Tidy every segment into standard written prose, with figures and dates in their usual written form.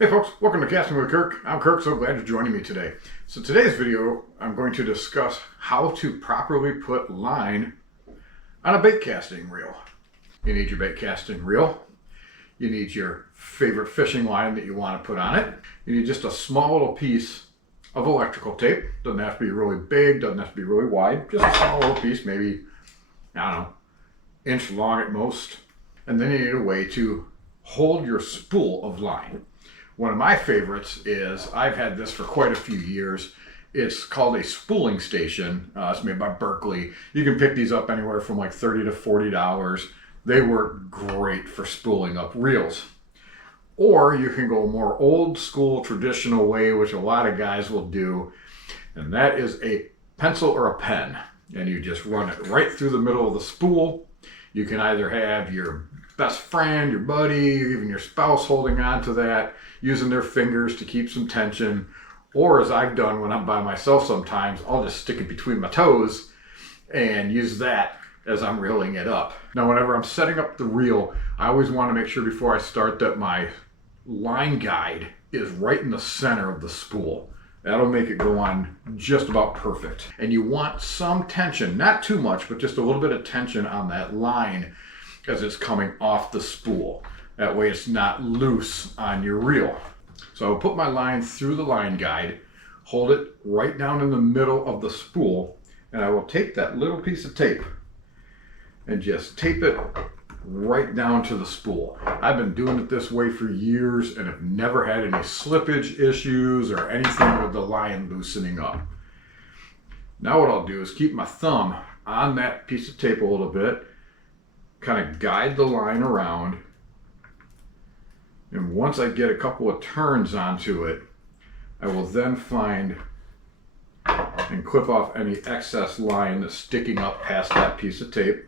Hey folks, welcome to Casting with Kirk. I'm Kirk, so glad you're joining me today. So today's video, I'm going to discuss how to properly put line on a bait casting reel. You need your bait casting reel. You need your favorite fishing line that you want to put on it. You need just a small little piece of electrical tape. Doesn't have to be really big, doesn't have to be really wide. Just a small little piece, maybe, I don't know, inch long at most. And then you need a way to hold your spool of line. One of my favorites is, I've had this for quite a few years. It's called a spooling station. It's made by Berkeley. You can pick these up anywhere from like $30 to $40. They work great for spooling up reels. Or you can go a more old school traditional way, which a lot of guys will do. And that is a pencil or a pen. And you just run it right through the middle of the spool. You can either have your best friend, your buddy, even your spouse holding on to that, using their fingers to keep some tension. Or as I've done when I'm by myself sometimes, I'll just stick it between my toes and use that as I'm reeling it up. Now, whenever I'm setting up the reel, I always want to make sure before I start that my line guide is right in the center of the spool. That'll make it go on just about perfect. And you want some tension, not too much, but just a little bit of tension on that line as it's coming off the spool. That way it's not loose on your reel. So I'll put my line through the line guide, hold it right down in the middle of the spool, and I will take that little piece of tape and just tape it right down to the spool. I've been doing it this way for years and have never had any slippage issues or anything with the line loosening up. Now what I'll do is keep my thumb on that piece of tape a little bit, kind of guide the line around, and once I get a couple of turns onto it, I will then find and clip off any excess line that's sticking up past that piece of tape.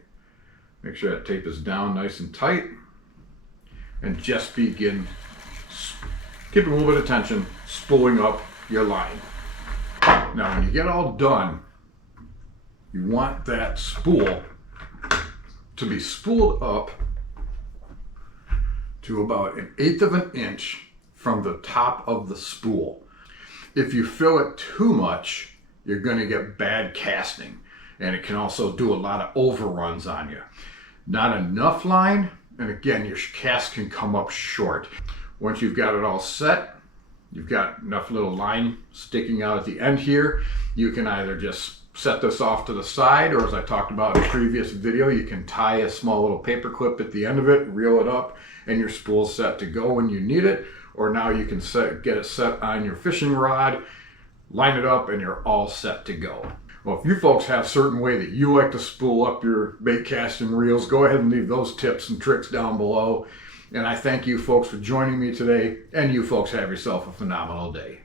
Make sure that tape is down nice and tight, and just begin keeping a little bit of tension, spooling up your line. Now when you get all done, you want that spool to be spooled up to about 1/8 of an inch from the top of the spool. If you fill it too much, you're going to get bad casting, and it can also do a lot of overruns on you. Not enough line, and again, your cast can come up short. Once you've got it all set, you've got enough little line sticking out at the end here, you can either just set this off to the side, or as I talked about in a previous video, you can tie a small little paper clip at the end of it, reel it up, and your spool's set to go when you need it. Or now you can get it set on your fishing rod, line it up, and you're all set to go. Well, if you folks have a certain way that you like to spool up your bait casting reels, go ahead and leave those tips and tricks down below. And I thank you folks for joining me today, and you folks have yourself a phenomenal day.